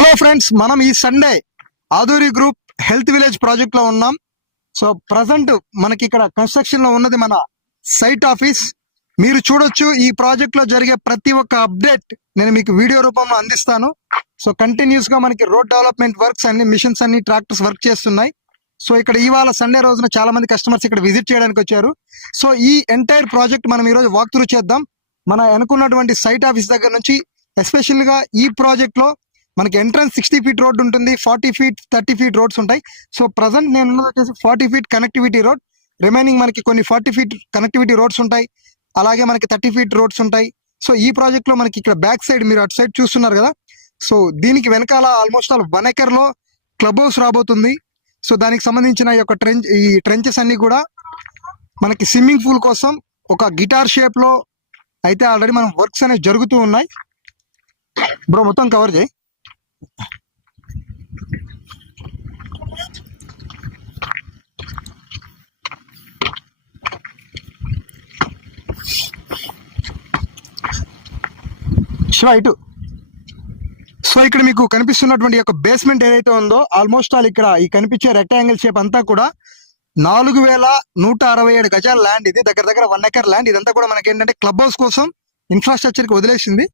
Hello friends, మనం ఈ Sunday Aduri group health village project లో ఉన్నాం. సో ప్రజెంట్ మనకి ఇక్కడ కన్స్ట్రక్షన్ లో ఉన్నది మన సైట్ ఆఫీస్. మీరు చూడొచ్చు, ఈ ప్రాజెక్ట్ లో జరిగే ప్రతి ఒక్క అప్డేట్ నేను మీకు వీడియో రూపంలో అందిస్తాను. సో కంటిన్యూస్ గా మనకి రోడ్ డెవలప్మెంట్ వర్క్స్ అన్ని, మిషన్స్ అన్ని, ట్రాక్టర్స్ వర్క్ చేస్తున్నాయి. సో ఇక్కడ ఇవాళ సండే రోజున చాలా మంది కస్టమర్స్ ఇక్కడ విజిట్ చేయడానికి వచ్చారు. సో ఈ ఎంటైర్ ప్రాజెక్ట్ మనం ఈ రోజు వాక్ త్రూ చేద్దాం. మన అనుకున్నటువంటి సైట్ ఆఫీస్ దగ్గర నుంచి ఎస్పెషల్ గా ఈ ప్రాజెక్ట్ లో మనకి ఎంట్రన్స్ 60 ఫీట్ రోడ్ ఉంటుంది, 40 ఫీట్ 30 ఫీట్ రోడ్స్ ఉంటాయి. సో ప్రజెంట్ నేను ఉన్నది వచ్చేసి 40 ఫీట్ కనెక్టివిటీ రోడ్. రిమైనింగ్ మనకి కొన్ని 40 ఫీట్ కనెక్టివిటీ రోడ్స్ ఉంటాయి, అలాగే మనకి 30 ఫీట్ రోడ్స్ ఉంటాయి. సో ఈ ప్రాజెక్ట్ లో మనకి ఇక్కడ బ్యాక్ సైడ్ మీరు అటు సైడ్ చూస్తున్నారు కదా. సో దీనికి వెనకాల ఆల్మోస్ట్ ఆల్ 1 ఎకర్ లో క్లబ్ హౌస్ రాబోతుంది. సో దానికి సంబంధించిన ఈ ట్రెంచెస్ అన్ని కూడా మనకి స్విమ్మింగ్ పూల్ కోసం ఒక గిటార్ షేప్ లో అయితే ఆల్రెడీ మనం వర్క్స్ అనేవి జరుగుతూ ఉన్నాయి. బ్రో మొత్తం కవర్ చేయి. ఇటు. సో ఇక్కడ మీకు కనిపిస్తున్నటువంటి యొక్క బేస్మెంట్ ఏదైతే ఉందో ఆల్మోస్ట్ ఆల్ ఇక్కడ ఈ కనిపించే రెక్టాంగిల్ షేప్ అంతా కూడా 4167 గజాల ల్యాండ్. ఇది దగ్గర 1 ఎకర్ ల్యాండ్. ఇదంతా కూడా మనకి ఏంటంటే క్లబ్ హౌస్ కోసం ఇన్ఫ్రాస్ట్రక్చర్ కి వదిలేసింది.